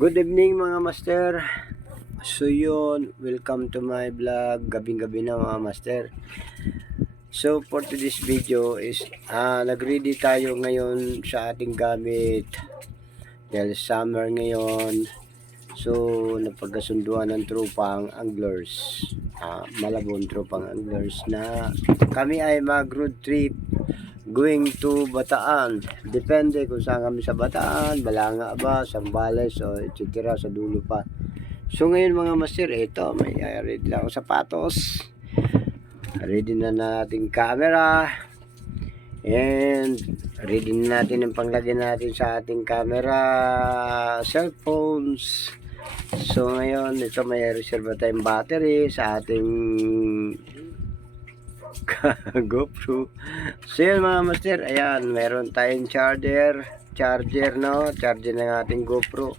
Good evening mga master. So yun, welcome to my vlog. Gabing-gabi na mga master. So for today's video is nag-ready tayo ngayon sa ating gamit. Dahil summer ngayon. So napagkasunduan ng tropang anglers. Malabon tropang anglers na kami ay mag-road trip going to Bataan. Depende kung saan kami sa Bataan, Balanga ba, Sambales o etc. sa dulo pa. So ngayon mga master, ito may ready lang ako sapatos. Ready na natin camera. And ready na natin ang panglagay natin sa ating camera, cellphones. So ngayon, ito may reserve tayong battery sa ating GoPro. So yun mga master, ayan, meron tayong charger no, charger ng ating GoPro.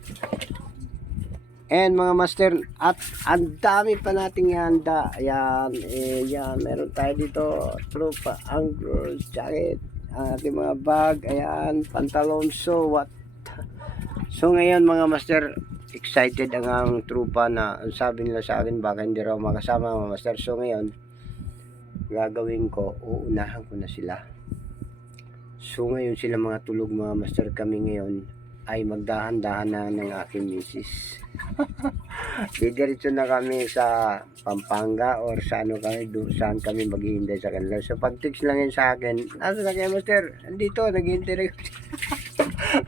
And mga master, at ang dami pa nating handa. Ayan, yan, meron tayo dito tropa, anglers, jacket, ating mga bag, ayan, pantalon, so what. So ngayon mga master, excited ang tropa na sabi nila sa akin baka hindi raw makasama mga master. So ngayon gagawin ko, uunahan ko na sila. So ngayon sila mga tulog mga master, kami ngayon ay magdahan-dahan na ng aking misis. Didiretso na kami sa Pampanga or sa ano kami, saan kami maghihintay sa kanila. So pag text lang yun sa akin, nasa na kayo master? Andito, naghihintay rin.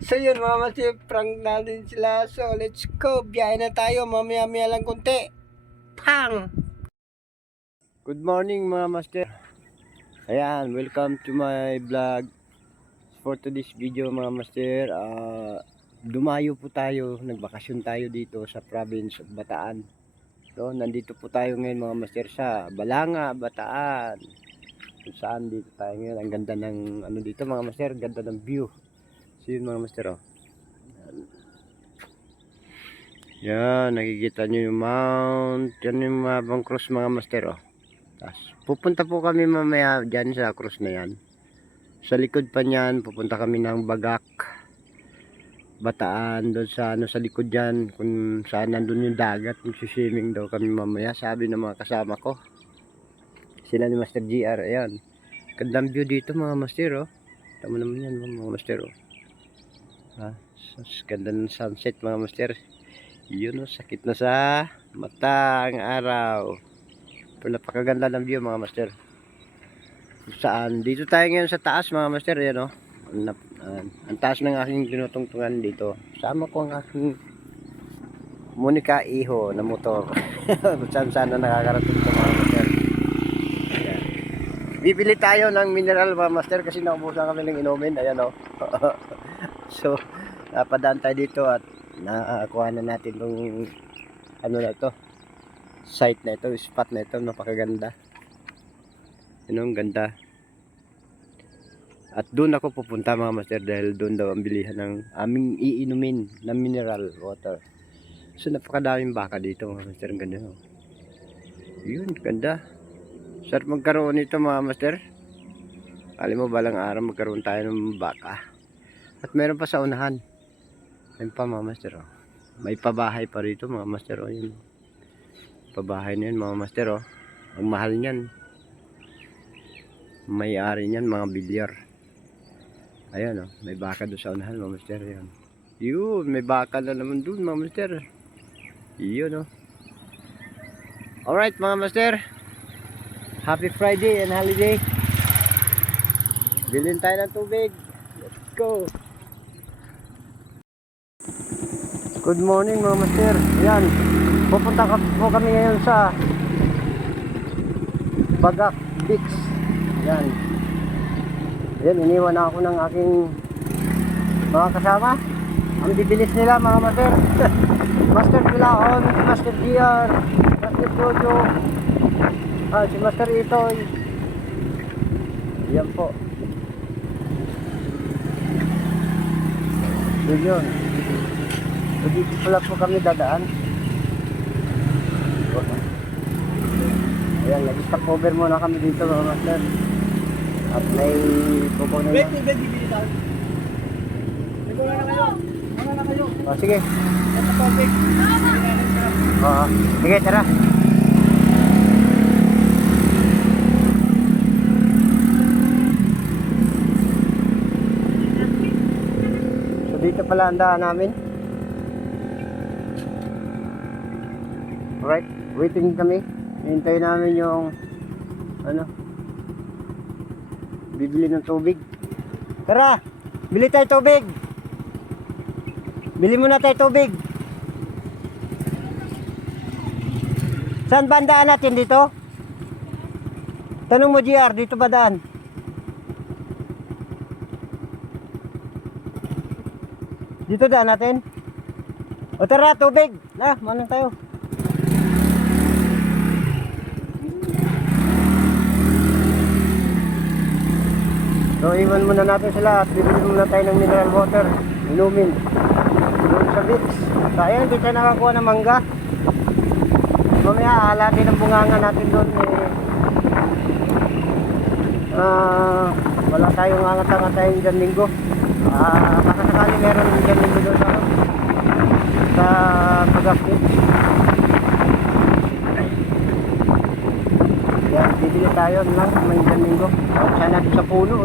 So yun mga master, prank natin sila. So let's go, biyahe na tayo, mamaya-maya lang konti. Pang! Good morning mga master. Ayan, welcome to my vlog. For today's video mga master, dumayo po tayo, nagbakasyon tayo dito sa province of Bataan. So, nandito po tayo ngayon mga master sa Balanga, Bataan. Kung saan dito tayo ngayon, ang ganda ng ano dito mga master, ganda ng view. So yun mga master, oh. Yan, nakikita nyo yung mount, yan yung mabang cross mga master, oh. Pupunta po kami mamaya dyan sa cross na yan. Sa likod pa niyan pupunta kami ng Bagak, Bataan, doon sa ano sa likod dyan, kung saan nandun yung dagat, swimming daw kami mamaya, sabi ng mga kasama ko, sila ni Master GR. Ayan, gandang view dito mga master, oh. Tama naman yan mga master, oh. Ganda ng sunset mga master. Yun, oh, sakit na sa mata ang araw. Pero napakaganda ng view mga master. Saan? Dito tayo ngayon sa taas mga master. Yan, oh. Ang taas ng aking tinutungtungan dito. Sama ko ang aking Monica Iho na motor. Saan na nakakarating ito mga master. Ayan. Bibili tayo ng mineral mga master kasi naubusan kami ng inumin. Ayan, oh. So napadaan tayo dito at nakakuha na natin itong ano na ito, site na ito, spot na ito, napakaganda. Yun, ang ganda. At doon ako pupunta mga master dahil doon daw ang bilihan ng aming iinumin na mineral water. So napakadaming baka dito mga master, ang ganda, oh. Yun, ganda. Sarap magkaroon nito mga master. Alam mo, balang araw magkaroon tayo ng baka. At meron pa sa unahan. Ayun pa mga master, oh. May pabahay pa rito mga master, oh. Yun. Pabahay na yun mga master, oh. Ang mahal niyan. May-ari niyan mga bilyar. Ayan, oh. May baka doon sa unahan mga master. Yun. Yun, may baka na naman doon mga master. Yun, oh. Alright mga master, happy Friday and holiday. Bilhin tayo ng tubig. Let's go. Good morning mga master. Ayan, pupunta po kami ngayon sa Bagak Beach. Ayan. Ayan, iniwan ako ng aking mga kasama. Ang bibilis nila mga master. Master Pilaon, Master GR, Master Jojo, si Master Itoy. Ayan po. Yun. So dito pala po kami dadaan. Ayan, nag-stop over muna kami dito mga master. At may pupunin na. Wait, bibili tayo. Ito na kayo. Ano na kayo? Sige. Oo. Sige, tara. So dito pala ang daan namin. Alright, waiting kami. Hintayin namin yung ano, bibili ng tubig. Tara, bili tayo tubig. Bili muna tayo tubig. Saan ba ang daan natin dito? Tanong mo GR, dito ba daan? Dito daan natin? O tara, tubig. Manang tayo. So iwan muna natin sila at bibili muna tayo ng mineral water. Inumin. Doon sa beach. Sayang, hindi tayo nakakuha ng mangga. Mamaya aalatin ang bunganga natin doon. Wala tayong angat-angat dyan linggo. Baka sakali meron dyan linggo doon sa Bagak Beach. Yan, bibili tayo lang may dyan linggo. Sana natin sa puno.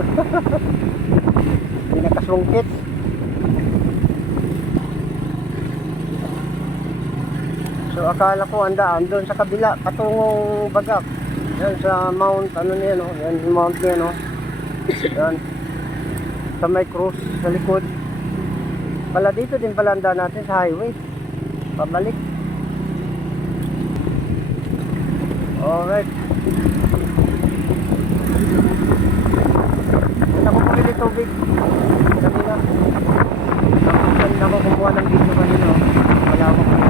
Hindi nakasungkit. So akala ko ang daan doon sa kabila patungong Bagak. Yan sa Mount ano niya no, yan yung Mount niya no. Yan. Sa may cruise sa likod. Pala dito din pala ang daan natin sa highway. Pabalik. Alright. Ako pumili tubig. Kanina. Kanina ako kumuha ng video kanina. Wala ako kanina.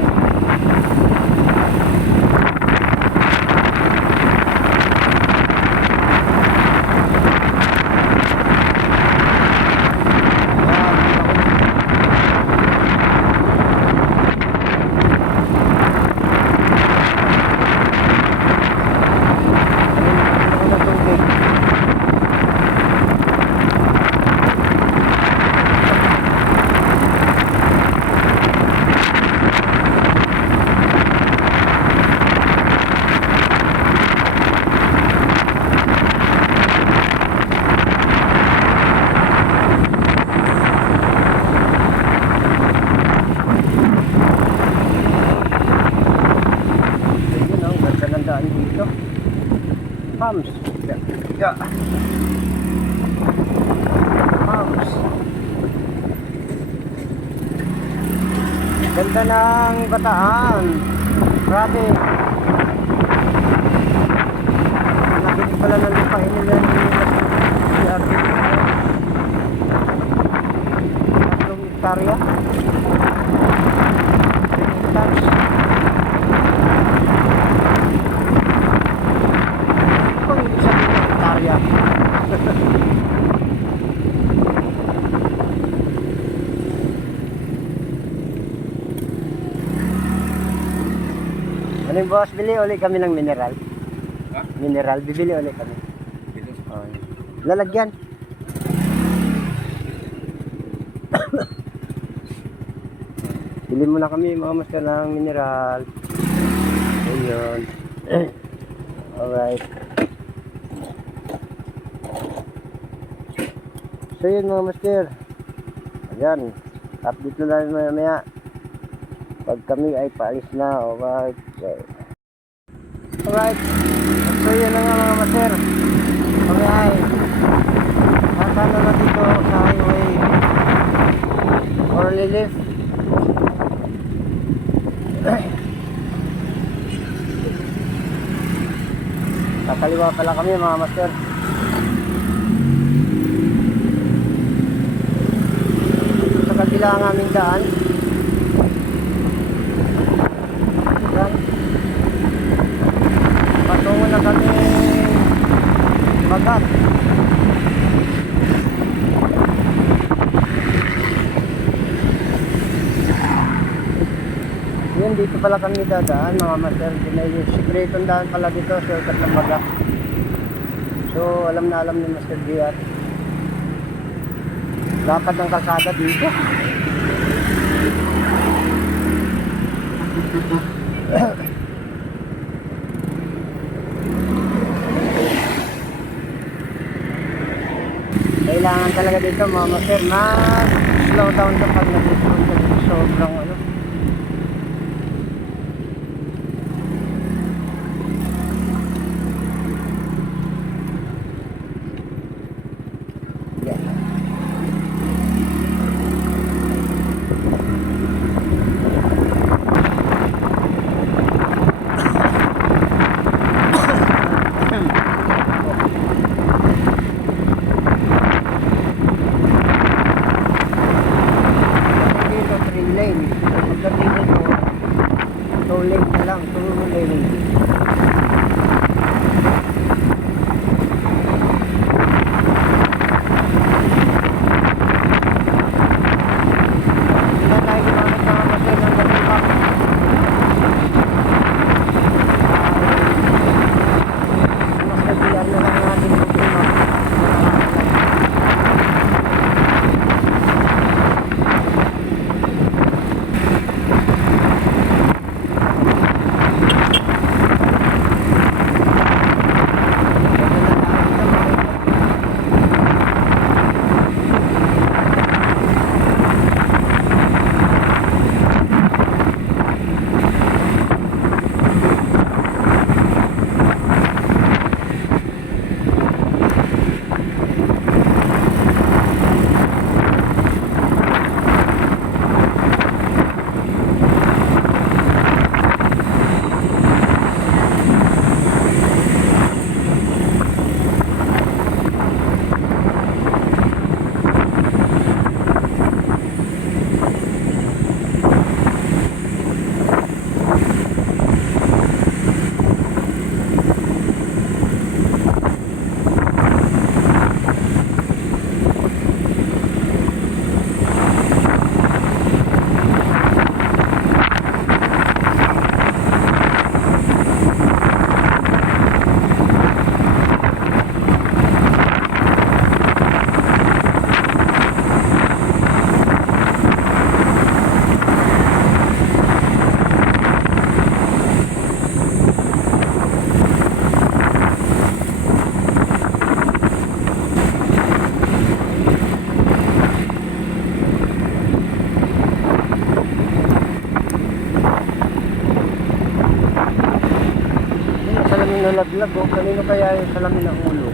Hams. Yeah. Hams. Ganda ng Bataan. Grabe. Nakinig pala ng lupain nila ni CRT. 3 hektarya. 3 hectares. Ano yung boss, bili ulit kami ng mineral. Ha? Mineral, bibili ulit kami. Oh, lalagyan. Bili muna kami mga master ng mineral. Ayun. Alright. So yun mga master. Ayan. Update na namin maya. Pag kami ay paalis na. Alright. Alright. So yun na nga mga master. Kami ay nasaan na dito sa highway or lift. Kakaliwa pala kami mga master. Sa kabila ang aming daan. Yan. Patungo na kami Bagat. Yun, dito pala kami dadaan mga master. May sikretong daan pala dito sa ikat ng Bagat. So alam na alam ni Master GR. Dapat ng kalsada dito. talaga dito mga master na slow down kapag nag-slow ka dito sobrang ano. Nalaglag o kanino kaya yung salamin ng ulo?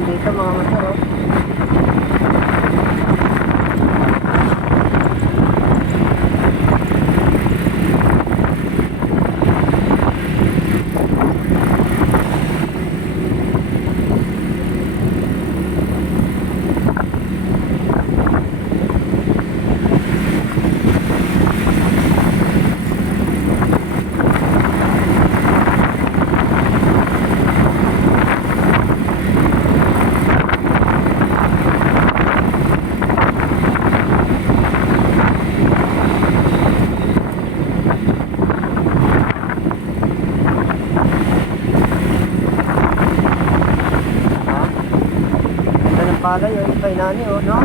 Dito mga masarap. Palay yung ikay nani oh, no?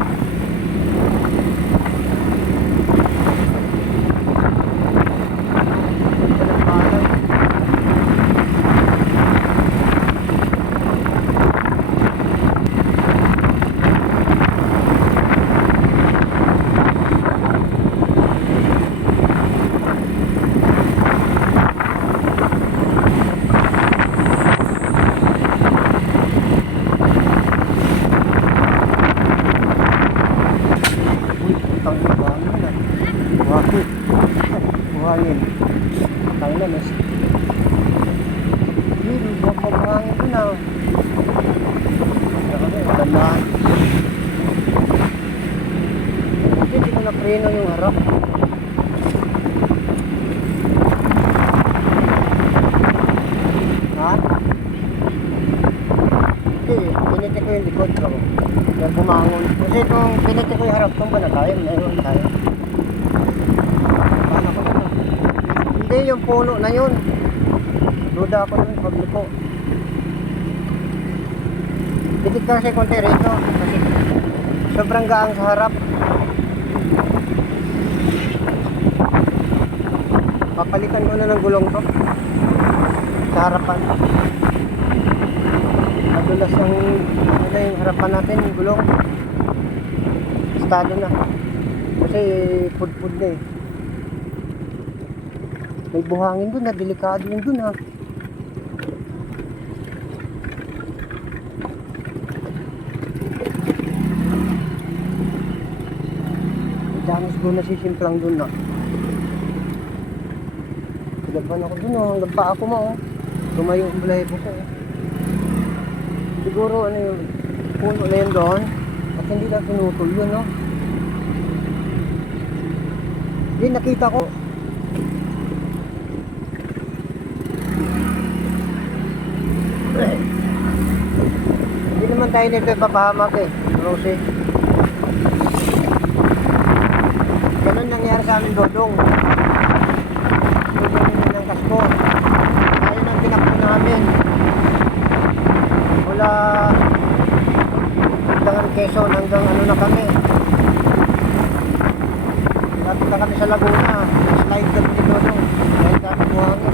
harap. Ha? Hindi, piniti ko yung likod ko. Kaya bumangon. Kasi kung piniti ko yung harap ko ba na tayo, mayroon tayo. Paano ko na? Hindi, yung puno na yun. Duda ako nun pagliko. Pitik kasi konti rito. Kasi sobrang gaang sa harap. Papalikan mo na ng gulong to. Sa harapan. Madulas ang yung harapan natin, yung gulong. Estado na. Kasi pud-pud na eh. May buhangin dun na, delikado yun dun ha. Damos doon nasisimplang dun na. Laban ako dun oh, hanggang pa ako mo oh. Tumayo ang balahibo ko oh. Siguro ano yun, puno na yun doon. At hindi lang pinutol yun no. Hindi nakita ko. Hindi naman tayo nito ipapahamak eh, Rosy. Ganun nangyari sa amin dodong. Dodong ng kasko. Tayo nang tinakbo namin. Mula hanggang Quezon hanggang ano na kami. Napunta kami sa Laguna. Slide kami ni Dodong. Dahil kami buhangin.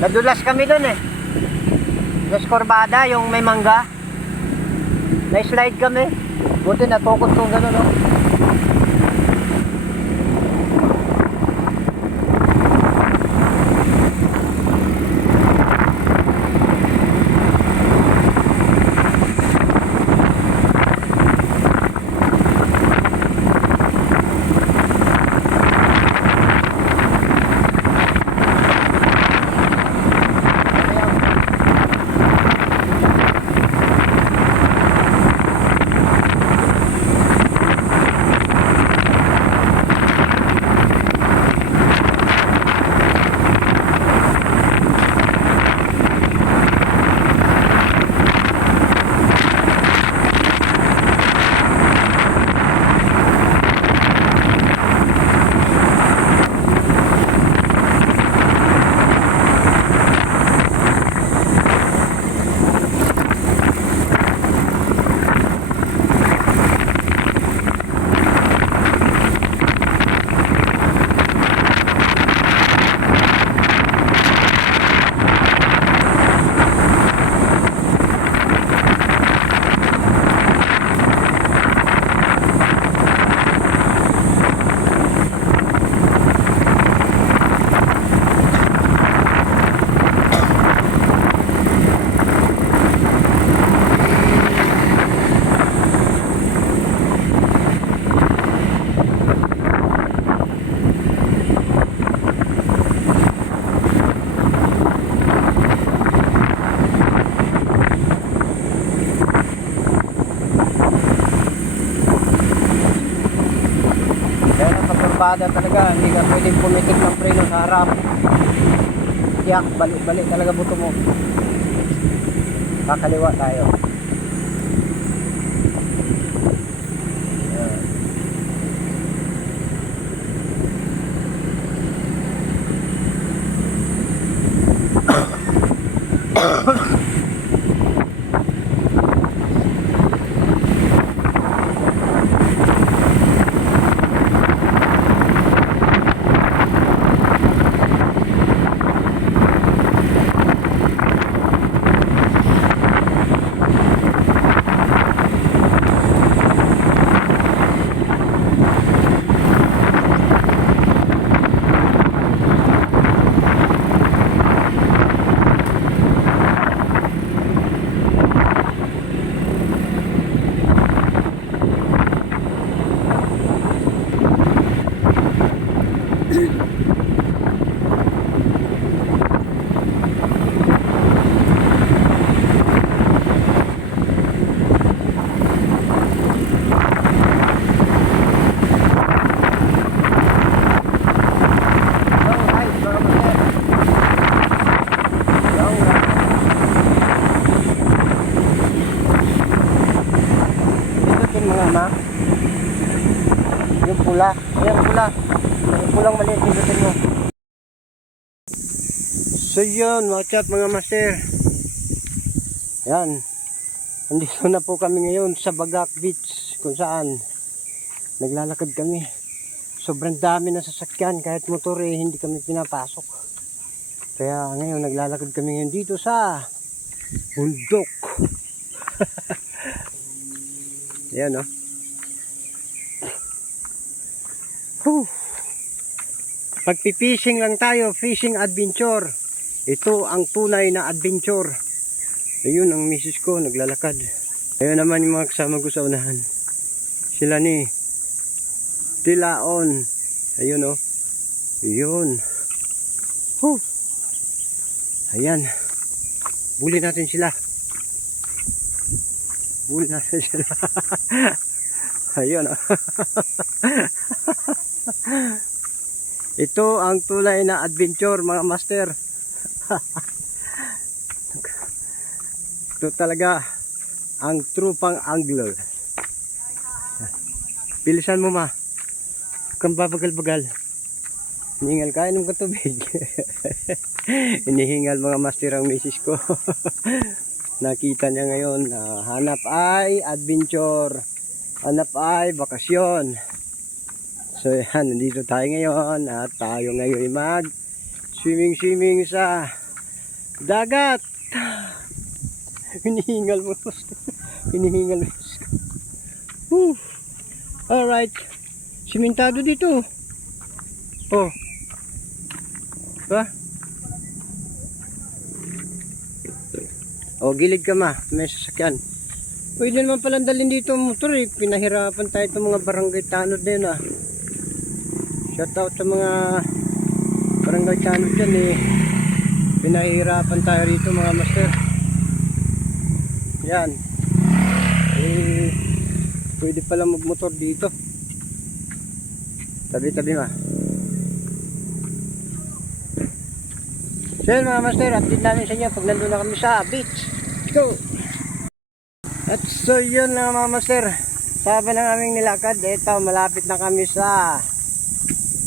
Nadulas kami dun eh. Sa Corbada, yung may mangga. Na-slide kami. Buti natukot kong gano'n no. trabada talaga. Hindi ka pwedeng pumitik ng preno sa harap. Tiyak, balik-balik talaga buto mo. Kakaliwa tayo. Ayan. Yung pula. Ayan, pula. Yung pulang maliit, pindutin mo. So yun, watch out mga master. Yan. Andito na po kami ngayon sa Bagak Beach, kung saan naglalakad kami. Sobrang dami na sasakyan, kahit motor eh, hindi kami pinapasok. Kaya ngayon naglalakad kami ngayon dito sa bundok. Yan o. Pagpipishing lang tayo, fishing adventure. Ito ang tunay na adventure. Ayun ang misis ko naglalakad. Ayun naman yung mga kasama ko sa unahan. Sila ni Tilaon. Ayun o. Ayun. Ayan. Buli natin sila. Buli natin sila. Ayun o. Ito ang tulay na adventure mga master. Ito talaga ang trupang angler. Bilisan mo ma. Kung babagal-bagal. Hinihingal ka, inom ka tubig. Hinihingal mga master ang misis ko. Nakita niya ngayon. Hanap ay adventure. Hanap ay bakasyon. So yan, nandito tayo ngayon. At tayo ngayon mag swimming sa dagat. Hinihingal mo. Hinihingal mo. Alright. Simentado dito. Oh. Diba? Oh, gilid ka ma. May sasakyan. Pwede naman palang dalhin dito ang motor eh. Pinahirapan tayo itong mga barangay tanod na yun ah. Shout out sa mga barangay tanod dyan eh. Pinahirapan tayo rito mga master. Yan. Eh, pwede palang magmotor dito. Tabi-tabi ma. So yun mga master, update namin sa inyo pag nandun na kami sa beach. Let's go! At so yun na mga master, sabi ng aming nilakad, ito malapit na kami sa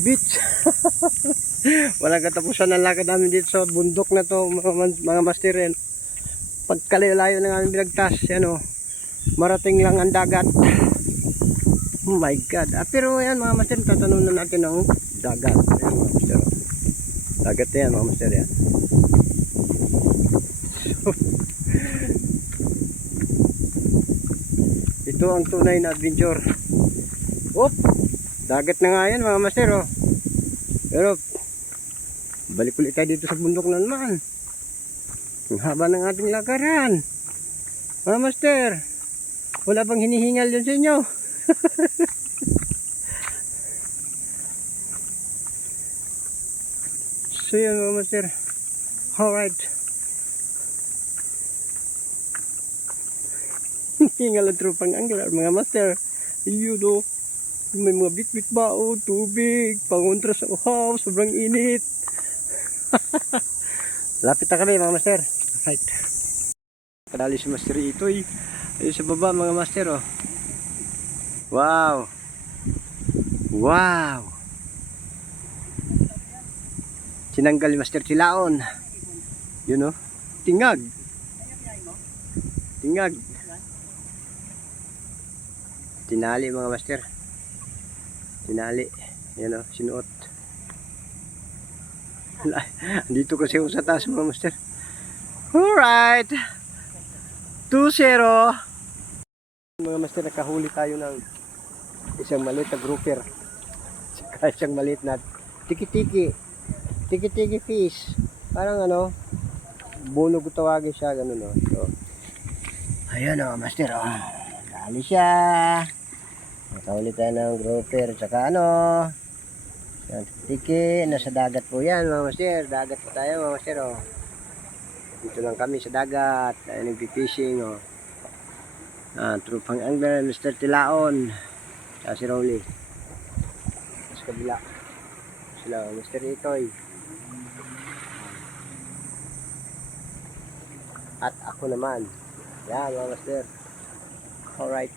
beach. Walang katapusan ng lakad namin dito sa bundok na to mga master rin. Pagkalayo-layo ng aming binagtas, yan o, marating lang ang dagat. Oh my god. Pero yan mga master, tatanong na natin ang dagat. Ayan mga master. Dagat yan mga master yan. So, ito ang tunay na adventure. Op! Dagat na nga yan mga master oh. Pero balik ulit tayo dito sa bundok na naman. Ang haba ng ating lakaran. Mga master, wala bang hinihingal yun sa inyo? So yun mga master. Alright. Hingal ang trupang angler mga master. Yun o. May mga bit-bit bao, tubig, pangontra sa uhaw, sobrang init. Lapit na kami mga master. Right. Kadali si Master Itoy. Ayun sa baba mga master oh. Wow. Wow. Sinanggal ni Master Tilaon. Yun oh. Tingag. Tingag. Tinali mga master. Tinali. Yan o, sinuot. Dito kasi ako sa taas mga master. Alright. 2-0. Mga master, nakahuli tayo ng isang maliit na grouper. Saka isang maliit na tiki-tiki. Tiki-tiki fish. Parang ano, bunog tawagin siya, ganun o. So, ayan o, master o. Dali siya. Nakahuli tayo ng grouper. Tsaka ano, yan, tiki. Nasa dagat po yan mga master. Dagat po tayo mga master o. Dito lang kami sa dagat. Tayo nagpipishing o. Trupang angler, Mr. Tilaon. Tsaka si Rolly. Sa kabila. Sila, Mr. Itoy. At ako naman. Yan mga master. Alright.